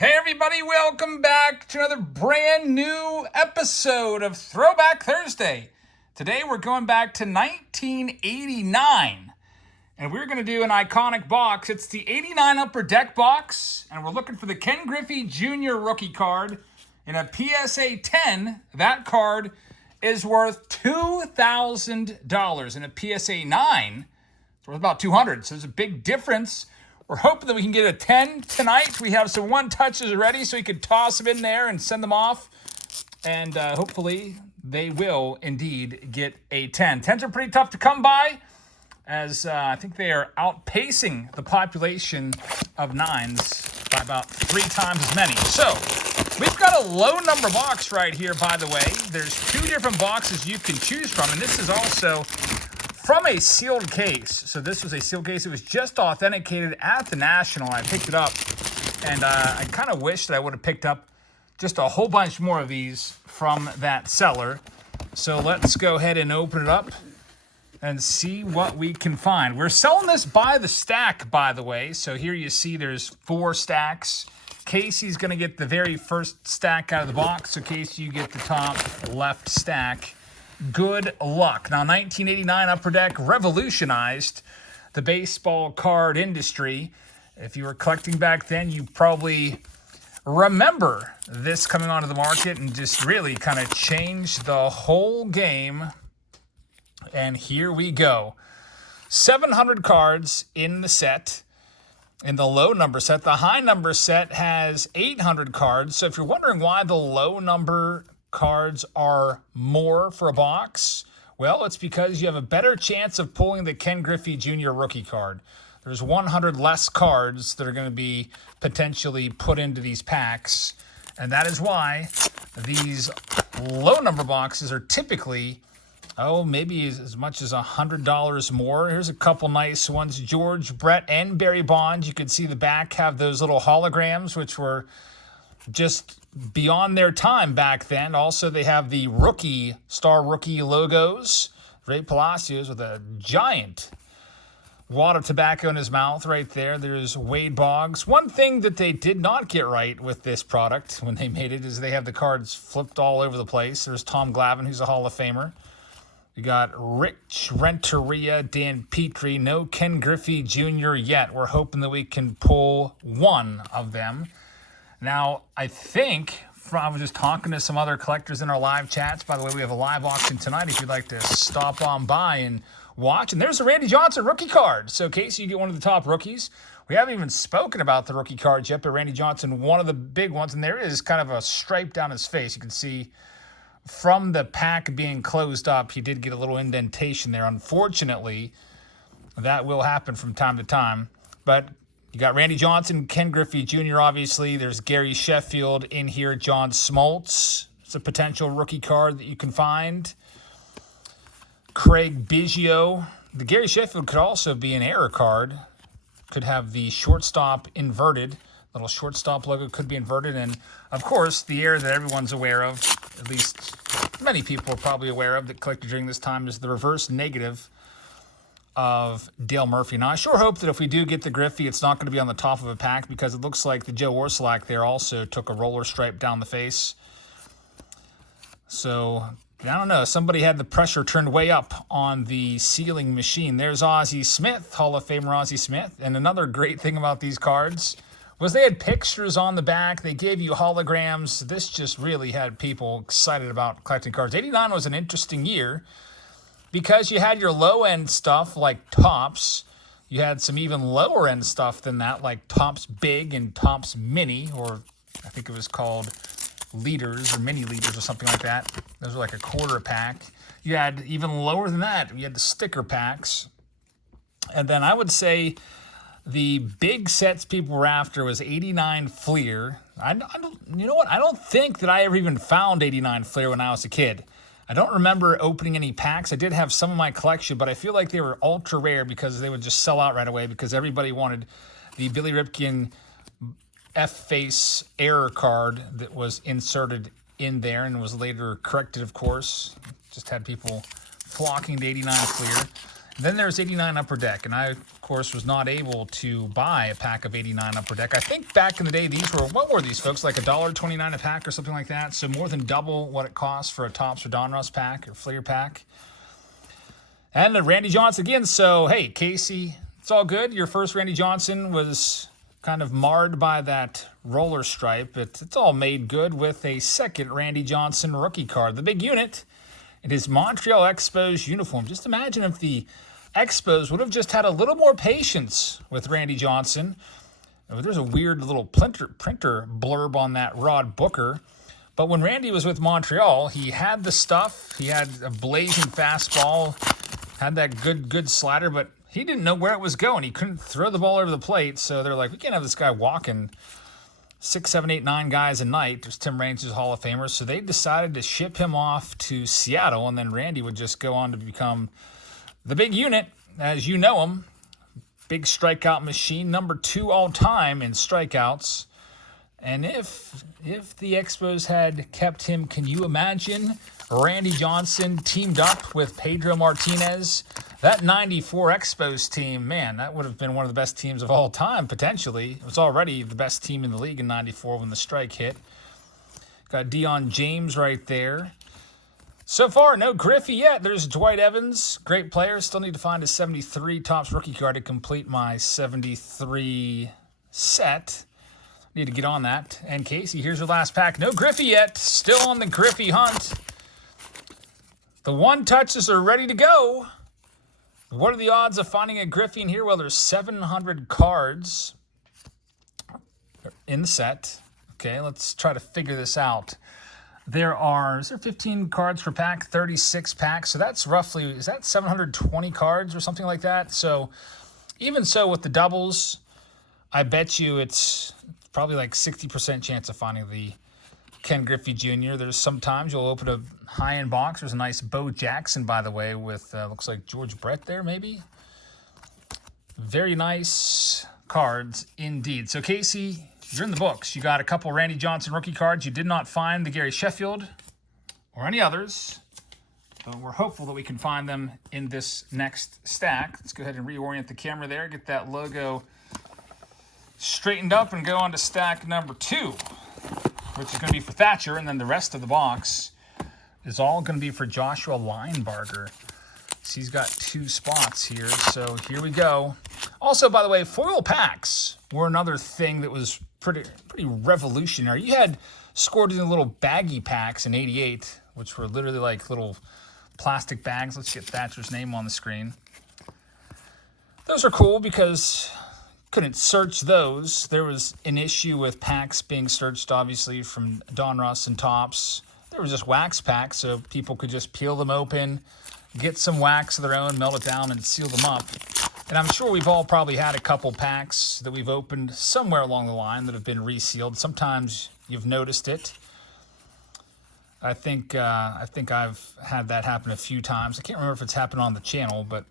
Hey everybody, welcome back to another brand new episode of Throwback Thursday. Today we're going back to 1989, and we're going to do an iconic box. It's the 89 Upper Deck box, and we're looking for the Ken Griffey Jr. rookie card in a PSA 10. That card is worth $2,000, and a PSA 9 it's worth about $200, so there's a big difference. We're hoping that we can get a 10 tonight. We have some one touches already, so we could toss them in there and send them off. And hopefully they will indeed get a 10. 10s are pretty tough to come by, as I think they are outpacing the population of 9s by about 3 times as many. So we've got a low number box right here, by the way. There's 2 different boxes you can choose from, and this is also from a sealed case. So this was a sealed case. It was just authenticated at the National. I picked it up, and I kind of wish that I would have picked up just a whole bunch more of these from that seller. So let's go ahead and open it up and see what we can find. We're selling this by the stack, by the way. So here you see there's 4 stacks. Casey's going to get the very first stack out of the box. So Casey, you get the top left stack. Good luck. Now, 1989 Upper Deck revolutionized the baseball card industry. If you were collecting back then, you probably remember this coming onto the market and just really kind of changed the whole game. And here we go. 700 cards in the set, in the low number set. The high number set has 800 cards. So if you're wondering why the low number cards are more for a box, well, it's because you have a better chance of pulling the Ken Griffey Jr. rookie card. There's 100 less cards that are going to be potentially put into these packs, and that is why these low number boxes are typically, maybe as much as $100 more. Here's a couple nice ones. George Brett and Barry Bonds. You can see the back have those little holograms, which were just beyond their time back then. Also, they have the star rookie logos. Ray Palacios with a giant wad of tobacco in his mouth right there. There's Wade Boggs. One thing that they did not get right with this product when they made it is they have the cards flipped all over the place. There's Tom Glavine, who's a Hall of Famer. We got Rich Renteria, Dan Petrie. No Ken Griffey Jr. yet. We're hoping that we can pull one of them. Now, I was just talking to some other collectors in our live chats. By the way, we have a live auction tonight if you'd like to stop on by and watch. And there's a Randy Johnson rookie card. So, Casey, you get one of the top rookies. We haven't even spoken about the rookie cards yet, but Randy Johnson, one of the big ones. And there is kind of a stripe down his face. You can see from the pack being closed up, he did get a little indentation there. Unfortunately, that will happen from time to time. But you got Randy Johnson, Ken Griffey Jr., obviously. There's Gary Sheffield in here. John Smoltz. It's a potential rookie card that you can find. Craig Biggio. The Gary Sheffield could also be an error card. Could have the shortstop inverted. Little shortstop logo could be inverted. And, of course, the error that everyone's aware of, at least many people are probably aware of that collected during this time, is the reverse negative of Dale Murphy. Now, I sure hope that if we do get the Griffey, it's not going to be on the top of a pack, because it looks like the Joe Orsulak there also took a roller stripe down the face. So, I don't know. Somebody had the pressure turned way up on the sealing machine. There's Ozzie Smith, Hall of Famer Ozzie Smith. And another great thing about these cards was they had pictures on the back. They gave you holograms. This just really had people excited about collecting cards. 89 was an interesting year, because you had your low-end stuff like Topps. You had some even lower-end stuff than that, like Topps Big and Topps Mini, or I think it was called Leaders or Mini Leaders or something like that. Those were like a quarter a pack. You had even lower than that. You had the sticker packs. And then I would say the big sets people were after was 89 Fleer. You know what? I don't think that I ever even found 89 Fleer when I was a kid. I don't remember opening any packs. I did have some in my collection, but I feel like they were ultra rare because they would just sell out right away, because everybody wanted the Billy Ripken F-Face error card that was inserted in there and was later corrected, of course. Just had people flocking to 89 Fleer. Then there's 89 Upper Deck, and I, of course, was not able to buy a pack of 89 Upper Deck. I think back in the day, these were, what were these, folks? Like $1.29 a pack or something like that. So more than double what it costs for a Topps or Donruss pack or Fleer pack. And the Randy Johnson again. So, hey, Casey, it's all good. Your first Randy Johnson was kind of marred by that roller stripe, but it's all made good with a second Randy Johnson rookie card. The big unit in his Montreal Expos uniform. Just imagine if the Expos would have just had a little more patience with Randy Johnson. There's a weird little printer blurb on that Rod Booker. But when Randy was with Montreal, he had the stuff. He had a blazing fastball, had that good slider, but he didn't know where it was going. He couldn't throw the ball over the plate. So they're like, we can't have this guy walking 6, 7, 8, 9 guys a night. There's Tim Raines' Hall of Famer. So they decided to ship him off to Seattle, and then Randy would just go on to become the big unit, as you know him. Big strikeout machine, number 2 all time in strikeouts. And if the Expos had kept him, can you imagine Randy Johnson teamed up with Pedro Martinez? That 94 Expos team, man, that would have been one of the best teams of all time, potentially. It was already the best team in the league in 94 when the strike hit. Got Deion James right there. So far, no Griffey yet. There's Dwight Evans, great player. Still need to find a 73 Topps rookie card to complete my 73 set. Need to get on that. And Casey, here's your last pack. No Griffey yet. Still on the Griffey hunt. The one touches are ready to go. What are the odds of finding a Griffey in here? Well, there's 700 cards in the set. Okay, let's try to figure this out. Is there 15 cards per pack, 36 packs? So that's roughly, is that 720 cards or something like that? So even so with the doubles, I bet you it's probably like 60% chance of finding the Ken Griffey Jr. There's sometimes you'll open a high-end box. There's a nice Bo Jackson, by the way, with looks like George Brett there, maybe. Very nice cards indeed. So Casey, you're in the books. You got a couple Randy Johnson rookie cards. You did not find the Gary Sheffield or any others. But we're hopeful that we can find them in this next stack. Let's go ahead and reorient the camera there. Get that logo straightened up and go on to stack number 2, which is going to be for Thatcher. And then the rest of the box is all going to be for Joshua Linebarger. So he's got 2 spots here. So here we go. Also, by the way, foil packs were another thing that was pretty revolutionary. You had scored in the little baggy packs in '88, which were literally like little plastic bags. Let's get Thatcher's name on the screen. Those are cool because couldn't search those. There was an issue with packs being searched, obviously, from Donruss and Topps. There was just wax packs, so people could just peel them open, get some wax of their own, melt it down, and seal them up. And I'm sure we've all probably had a couple packs that we've opened somewhere along the line that have been resealed. Sometimes you've noticed it. I think I've had that happen a few times. I can't remember if it's happened on the channel, but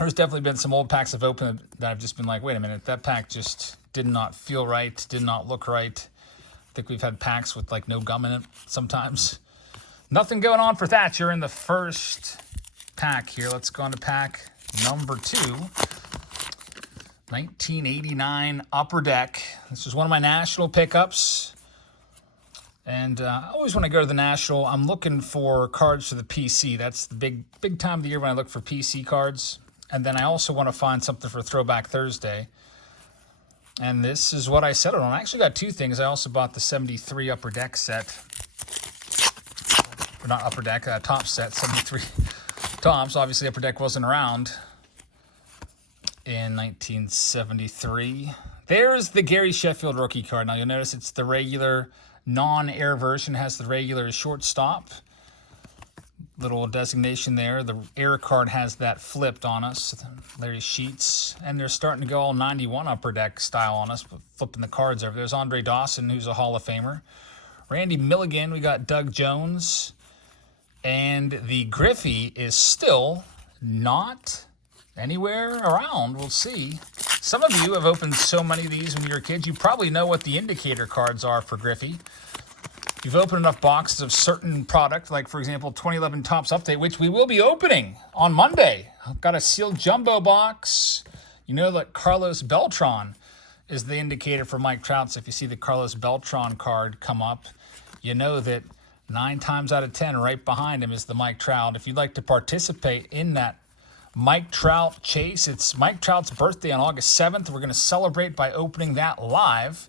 there's definitely been some old packs I've opened that I've just been like, wait a minute, that pack just did not feel right, did not look right. I think we've had packs with like no gum in it sometimes. Nothing going on for Thatcher in the first pack here. Let's go on to pack number 2. 1989 Upper Deck. This was one of my national pickups. And always when I go to the National, I'm looking for cards for the PC. That's the big time of the year when I look for PC cards. And then I also want to find something for Throwback Thursday. And this is what I settled on. I actually got 2 things. I also bought the 73 Upper Deck set. Or not Upper Deck, Top set, 73 Tops. Obviously, Upper Deck wasn't around in 1973. There's the Gary Sheffield rookie card. Now, you'll notice it's the regular non-air version. Has the regular shortstop. Little designation there. The air card has that flipped on us. Larry Sheets. And they're starting to go all 91 Upper Deck style on us, flipping the cards over. There's Andre Dawson, who's a Hall of Famer. Randy Milligan. We got Doug Jones. And the Griffey is still not anywhere around. We'll see. Some of you have opened so many of these when you were kids. You probably know what the indicator cards are for Griffey. you've opened enough boxes of certain product, like, for example, 2011 Topps Update, which we will be opening on Monday. I've got a sealed jumbo box. You know that Carlos Beltran is the indicator for Mike Trout. So if you see the Carlos Beltran card come up, you know that 9 times out of 10 right behind him is the Mike Trout. If you'd like to participate in that Mike Trout chase, it's Mike Trout's birthday on August 7th. We're going to celebrate by opening that live.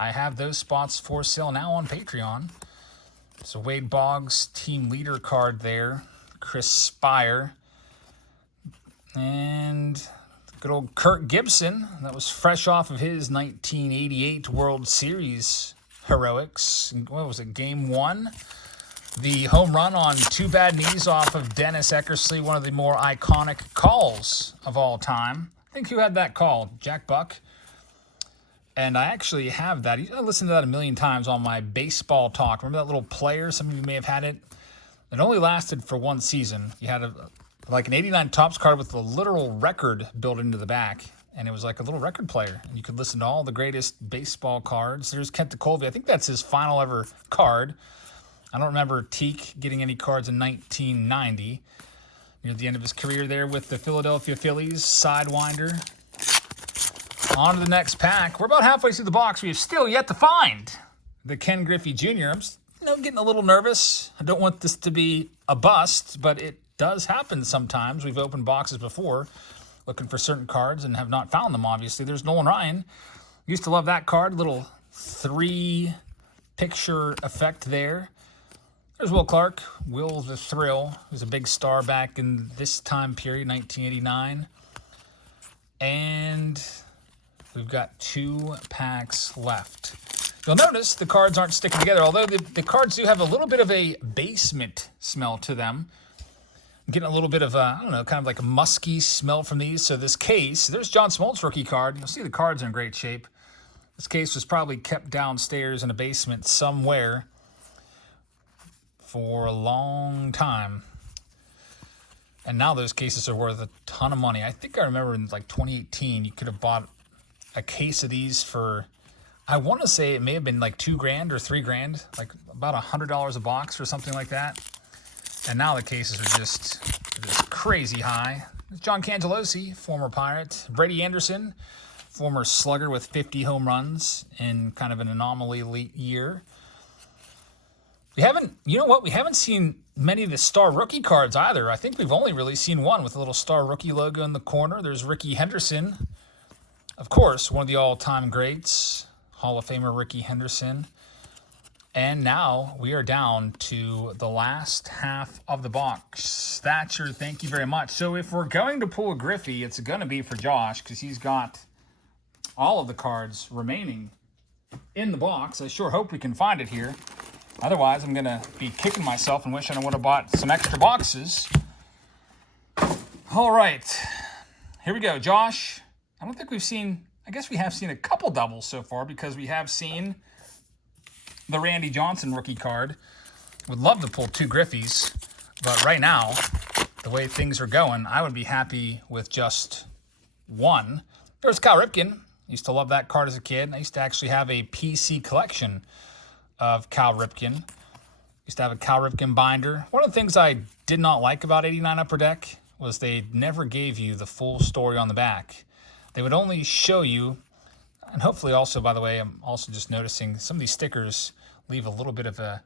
I have those spots for sale now on Patreon. So Wade Boggs, team leader card there. Chris Spire. And good old Kirk Gibson. That was fresh off of his 1988 World Series heroics. What was it, Game 1? The home run on 2 bad knees off of Dennis Eckersley, one of the more iconic calls of all time. I think who had that call? Jack Buck. And I actually have that. I listened to that a million times on my baseball talk. Remember that little player? Some of you may have had it. It only lasted for 1 season. You had like an 89 Topps card with a literal record built into the back. And it was like a little record player. And you could listen to all the greatest baseball cards. There's Kent DeColvey. I think that's his final ever card. I don't remember Teak getting any cards in 1990. Near the end of his career there with the Philadelphia Phillies. Sidewinder. On to the next pack. We're about halfway through the box. We have still yet to find the Ken Griffey Jr. I'm getting a little nervous. I don't want this to be a bust, but it does happen sometimes. We've opened boxes before looking for certain cards and have not found them, obviously. There's Nolan Ryan. Used to love that card. Little 3-picture effect there. There's Will Clark. Will the Thrill. He was a big star back in this time period, 1989. And we've got 2 packs left. You'll notice the cards aren't sticking together, although the cards do have a little bit of a basement smell to them. I'm getting a little bit of a, kind of like a musky smell from these. So this case, there's John Smoltz rookie card. You'll see the card's in great shape. This case was probably kept downstairs in a basement somewhere for a long time. And now those cases are worth a ton of money. I think I remember in like 2018, you could have bought a case of these for, I want to say it may have been like $2,000 or $3,000, like about $100 a box or something like that. And now the cases are just crazy high. John Cangelosi, former Pirate. Brady Anderson, former slugger with 50 home runs in kind of an anomaly elite year. We haven't seen many of the star rookie cards either. I think we've only really seen one with a little star rookie logo in the corner. There's Ricky Henderson. Of course, one of the all-time greats, Hall of Famer Ricky Henderson. And now we are down to the last half of the box. Thatcher, thank you very much. So if we're going to pull a Griffey, it's going to be for Josh because he's got all of the cards remaining in the box. I sure hope we can find it here. Otherwise, I'm going to be kicking myself and wishing I would have bought some extra boxes. All right. Here we go, Josh. I don't think we've seen, I guess we have seen a couple doubles so far because we have seen the Randy Johnson rookie card. Would love to pull 2 Griffies, but right now, the way things are going, I would be happy with just 1. There's Cal Ripken. Used to love that card as a kid. I used to actually have a PC collection of Cal Ripken. Used to have a Cal Ripken binder. One of the things I did not like about 89 Upper Deck was they never gave you the full story on the back. They would only show you, and hopefully also, by the way, I'm also just noticing some of these stickers leave a little bit of a,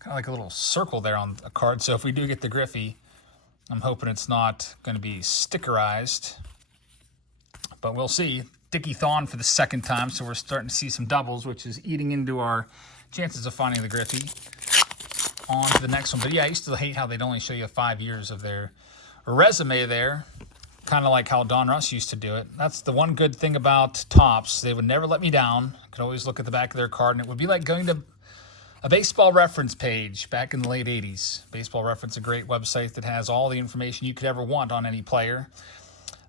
kind of like a little circle there on a card. So if we do get the Griffey, I'm hoping it's not going to be stickerized, but we'll see. Dickie Thon for the second time, so we're starting to see some doubles, which is eating into our chances of finding the Griffey. On to the next one. But yeah, I used to hate how they'd only show you 5 years of their resume there, kind of like how Don Russ used to do it. That's the one good thing about Topps. They would never let me down. I could always look at the back of their card, and it would be like going to a baseball reference page back in the late 80s. Baseball Reference, a great website that has all the information you could ever want on any player.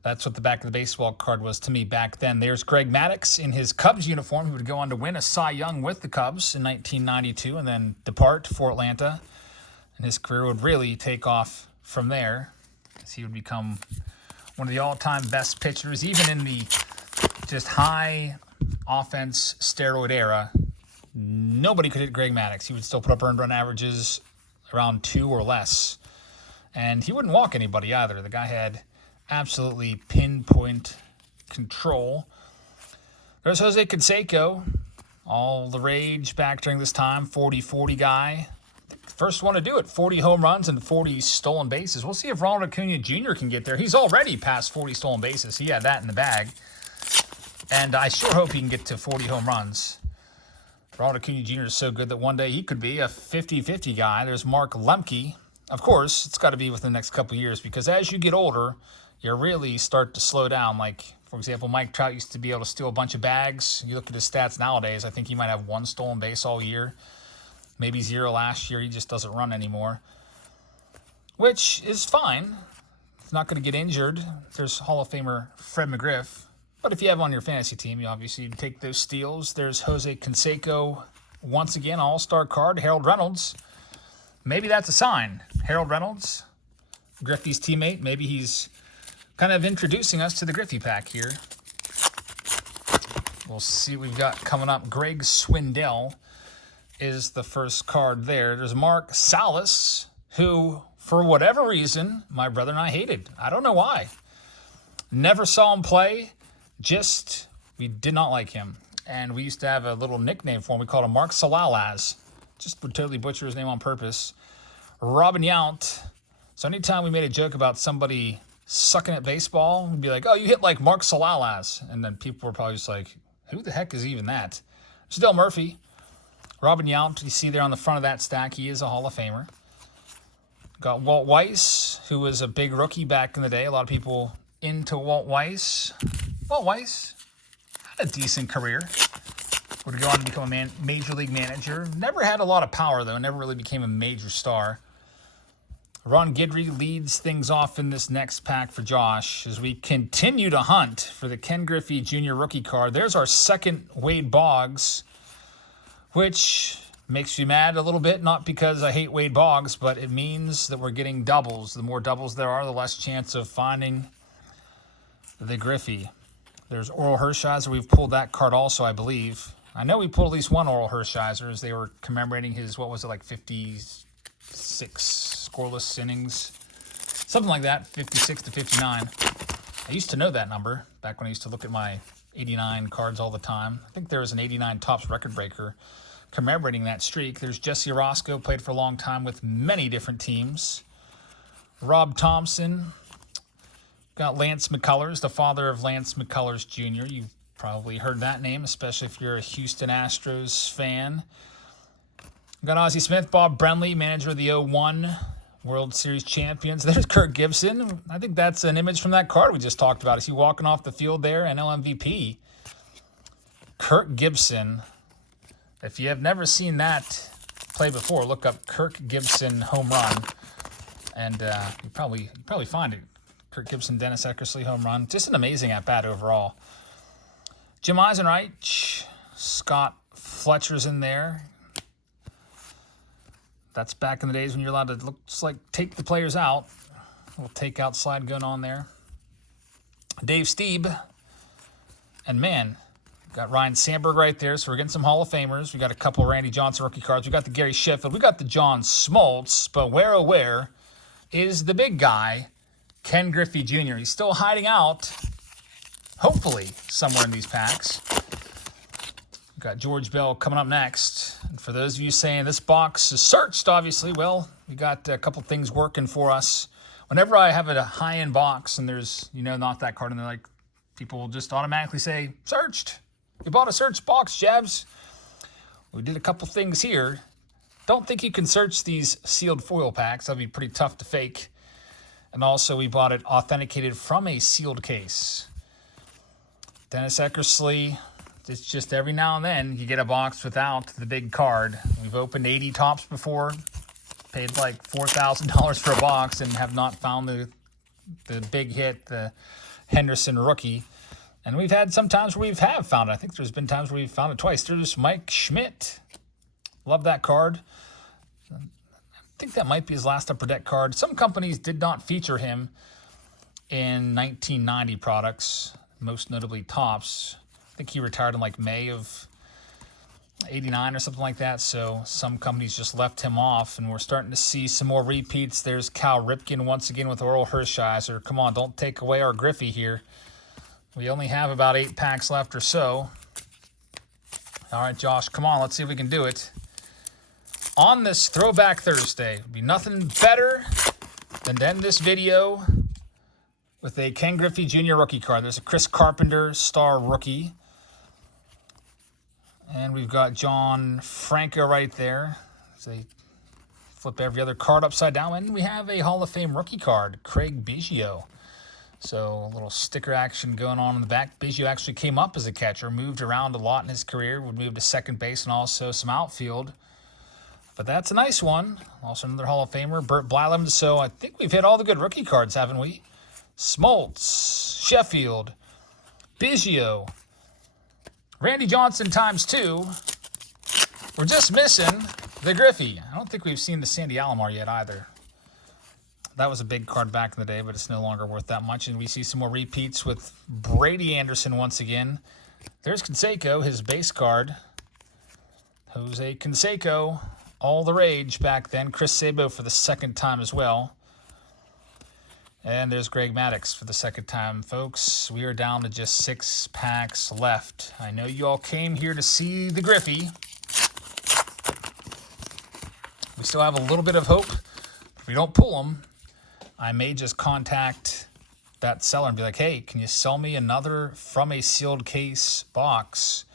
That's what the back of the baseball card was to me back then. There's Greg Maddux in his Cubs uniform. He would go on to win a Cy Young with the Cubs in 1992 and then depart for Atlanta. And his career would really take off from there as he would become one of the all-time best pitchers, even in the just high offense steroid era. nobody could hit Greg Maddux. He would still put up earned run averages around 2 or less. And he wouldn't walk anybody either. The guy had absolutely pinpoint control. There's Jose Canseco, all the rage back during this time, 40-40 guy. First one to do it, 40 home runs and 40 stolen bases. We'll see if Ronald Acuna Jr. can get there. He's already past 40 stolen bases. He had that in the bag. And I sure hope he can get to 40 home runs. Ronald Acuna Jr. is so good that one day he could be a 50-50 guy. There's Mark Lemke. Of course, it's got to be within the next couple of years because as you get older, you really start to slow down. Like, for example, Mike Trout used to be able to steal a bunch of bags. You look at his stats nowadays, I think he might have 1 stolen base all year. Maybe 0 last year. He just doesn't run anymore, which is fine. He's not going to get injured. There's Hall of Famer Fred McGriff. But if you have on your fantasy team, you obviously take those steals. There's Jose Canseco, once again, all-star card. Harold Reynolds. Maybe that's a sign. Harold Reynolds, Griffey's teammate. Maybe he's kind of introducing us to the Griffey pack here. We'll see what we've got coming up. Greg Swindell is the first card there. There's Mark Salas, who, for whatever reason, my brother and I hated. I don't know why. Never saw him play. We did not like him. And we used to have a little nickname for him. We called him Mark Salalaz. Just would totally butcher his name on purpose. Robin Yount. So anytime we made a joke about somebody sucking at baseball, we'd be like, oh, you hit like Mark Salalaz. And then people were probably just like, who the heck is even that? Still Murphy. Robin Yount, you see there on the front of that stack, he is a Hall of Famer. Got Walt Weiss, who was a big rookie back in the day. A lot of people into Walt Weiss. Walt Weiss had a decent career. Would go on to become a major league manager. Never had a lot of power, though. Never really became a major star. Ron Guidry leads things off in this next pack for Josh as we continue to hunt for the Ken Griffey Jr. rookie card. There's our second Wade Boggs, which makes me mad a little bit, not because I hate Wade Boggs, but it means that we're getting doubles. The more doubles there are, the less chance of finding the Griffey. There's Oral Hershiser. We've pulled that card also, I believe. I know we pulled at least one Oral Hershiser as they were commemorating his, 56 scoreless innings. Something like that, 56 to 59. I used to know that number back when I used to look at my 89 cards all the time. I think there was an 89 Topps record breaker commemorating that streak. There's Jesse Orosco, played for a long time with many different teams. Rob Thompson. Got Lance McCullers, the father of Lance McCullers Jr. You've probably heard that name, especially if you're a Houston Astros fan. Got Ozzie Smith, Bob Brenly, manager of the 01 World Series champions. There's Kirk Gibson. I think that's an image from that card we just talked about. Is he walking off the field there? NL MVP. Kirk Gibson. If you have never seen that play before, look up Kirk Gibson home run, and you probably find it. Kirk Gibson, Dennis Eckersley home run. Just an amazing at-bat overall. Jim Eisenreich, Scott Fletcher's in there. That's back in the days when you're allowed to take the players out. Little take-out slide gun on there. Dave Stieb. And man, got Ryan Sandberg right there, so we're getting some Hall of Famers. We got a couple of Randy Johnson rookie cards. We got the Gary Sheffield. We got the John Smoltz. But where is the big guy, Ken Griffey Jr.? He's still hiding out, hopefully, somewhere in these packs. We've got George Bell coming up next. And for those of you saying this box is searched, obviously, well, we got a couple things working for us. Whenever I have a high-end box and there's, not that card, and they're like, people will just automatically say, searched. You bought a search box, Jabs. We did a couple things here. Don't think you can search these sealed foil packs. That'd be pretty tough to fake. And also, we bought it authenticated from a sealed case. Dennis Eckersley. It's just every now and then you get a box without the big card. We've opened 80 Topps before, paid like $4,000 for a box, and have not found the big hit, the Henderson rookie. And we've had some times where we have found it. I think there's been times where we've found it twice. There's Mike Schmidt. Love that card. I think that might be his last upper deck card. Some companies did not feature him in 1990 products, most notably Topps. I think he retired in like May of 89 or something like that. So some companies just left him off, and we're starting to see some more repeats. There's Cal Ripken once again with Oral Hershiser. Come on, don't take away our Griffey here. We only have about 8 packs left or so. All right, Josh, come on. Let's see if we can do it. On this Throwback Thursday, would be nothing better than to end this video with a Ken Griffey Jr. rookie card. There's a Chris Carpenter star rookie. And we've got John Franco right there. So they flip every other card upside down. And we have a Hall of Fame rookie card, Craig Biggio. So a little sticker action going on in the back. Biggio actually came up as a catcher, moved around a lot in his career, would move to second base and also some outfield. But that's a nice one. Also another Hall of Famer, Burt Blyleven. So I think we've hit all the good rookie cards, haven't we? Smoltz, Sheffield, Biggio, Randy Johnson ×2. We're just missing the Griffey. I don't think we've seen the Sandy Alomar yet either. That was a big card back in the day, but it's no longer worth that much. And we see some more repeats with Brady Anderson once again. There's Canseco, his base card. Jose Canseco, all the rage back then. Chris Sabo for the second time as well. And there's Greg Maddux for the second time, folks. We are down to just 6 packs left. I know you all came here to see the Griffey. We still have a little bit of hope. If we don't pull them, I may just contact that seller and be like, hey, can you sell me another from a sealed case box?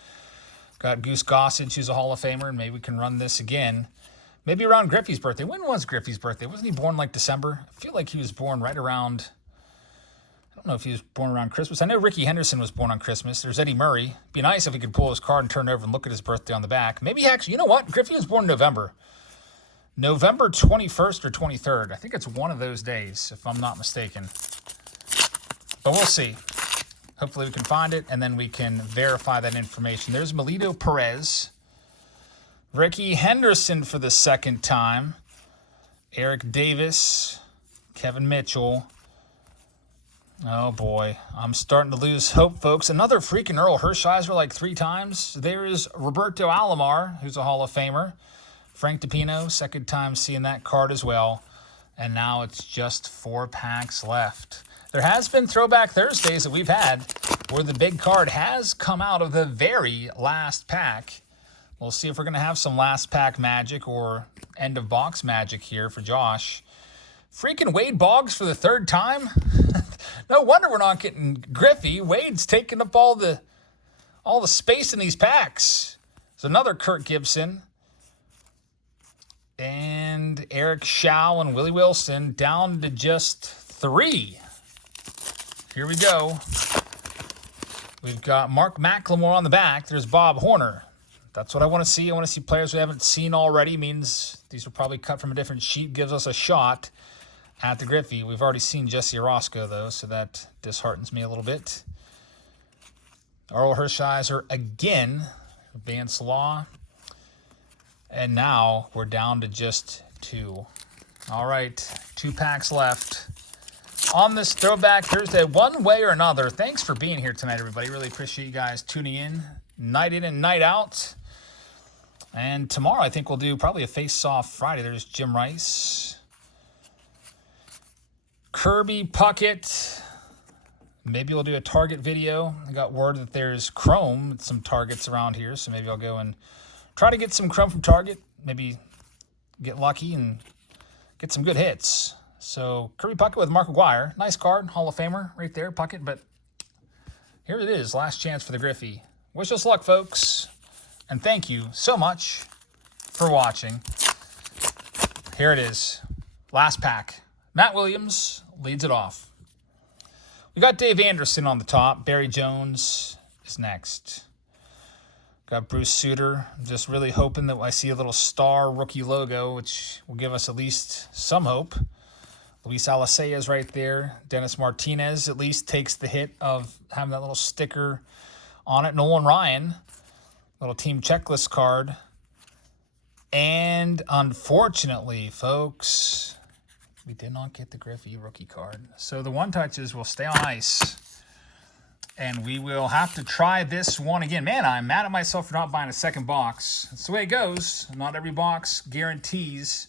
Got Goose Gossage, who's a Hall of Famer, and maybe we can run this again. Maybe around Griffey's birthday. When was Griffey's birthday? Wasn't he born like December? I feel like he was born right around, I don't know if he was born around Christmas. I know Ricky Henderson was born on Christmas. There's Eddie Murray. It'd be nice if we could pull his card and turn it over and look at his birthday on the back. Maybe actually, you know what? Griffey was born in November. November 21st or 23rd. I think it's one of those days, if I'm not mistaken. But we'll see. Hopefully we can find it, and then we can verify that information. There's Melito Perez. Ricky Henderson for the second time. Eric Davis. Kevin Mitchell. Oh, boy. I'm starting to lose hope, folks. Another freaking Earl Hershiser like 3 times. There is Roberto Alomar, who's a Hall of Famer. Frank DiPino, second time seeing that card as well. And now it's just 4 packs left. There has been Throwback Thursdays that we've had where the big card has come out of the very last pack. We'll see if we're going to have some last pack magic or end of box magic here for Josh. Freaking Wade Boggs for the 3rd time. No wonder we're not getting Griffey. Wade's taking up all the space in these packs. There's another Kirk Gibson. And Eric Schau and Willie Wilson down to just 3. Here we go. We've got Mark McLemore on the back. There's Bob Horner. That's what I want to see. I want to see players we haven't seen already. Means these are probably cut from a different sheet. Gives us a shot at the Griffey. We've already seen Jesse Orosco, though, so that disheartens me a little bit. Earl Hershiser again. Vance Law. And now we're down to just 2. All right, 2 packs left on this Throwback Thursday, one way or another. Thanks for being here tonight, everybody. Really appreciate you guys tuning in and night out. And tomorrow I think we'll do probably a face-off Friday. There's Jim Rice. Kirby Puckett. Maybe we'll do a Target video. I got word that there's Chrome, some Targets around here, so maybe I'll go and try to get some Chrome from Target. Maybe get lucky and get some good hits. So Kirby Puckett with Mark McGwire. Nice card. Hall of Famer right there, Puckett. But here it is. Last chance for the Griffey. Wish us luck, folks. And thank you so much for watching. Here it is. Last pack. Matt Williams leads it off. We got Dave Anderson on the top. Barry Jones is next. Got Bruce Sutter. I'm just really hoping that I see a little star rookie logo, which will give us at least some hope. Luis Alicea is right there. Dennis Martinez at least takes the hit of having that little sticker on it. Nolan Ryan, little team checklist card. And unfortunately, folks, we did not get the Griffey rookie card. So the one touches will stay on ice. And we will have to try this one again. Man, I'm mad at myself for not buying a second box. That's the way it goes. Not every box guarantees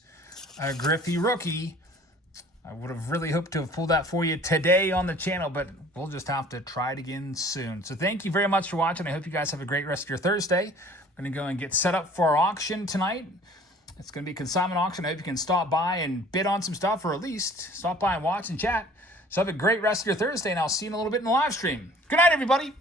a Griffey rookie. I would have really hoped to have pulled that for you today on the channel, but we'll just have to try it again soon. So thank you very much for watching. I hope you guys have a great rest of your Thursday. We're going to go and get set up for our auction tonight. It's going to be a consignment auction. I hope you can stop by and bid on some stuff, or at least stop by and watch and chat. So have a great rest of your Thursday, and I'll see you in a little bit in the live stream. Good night, everybody.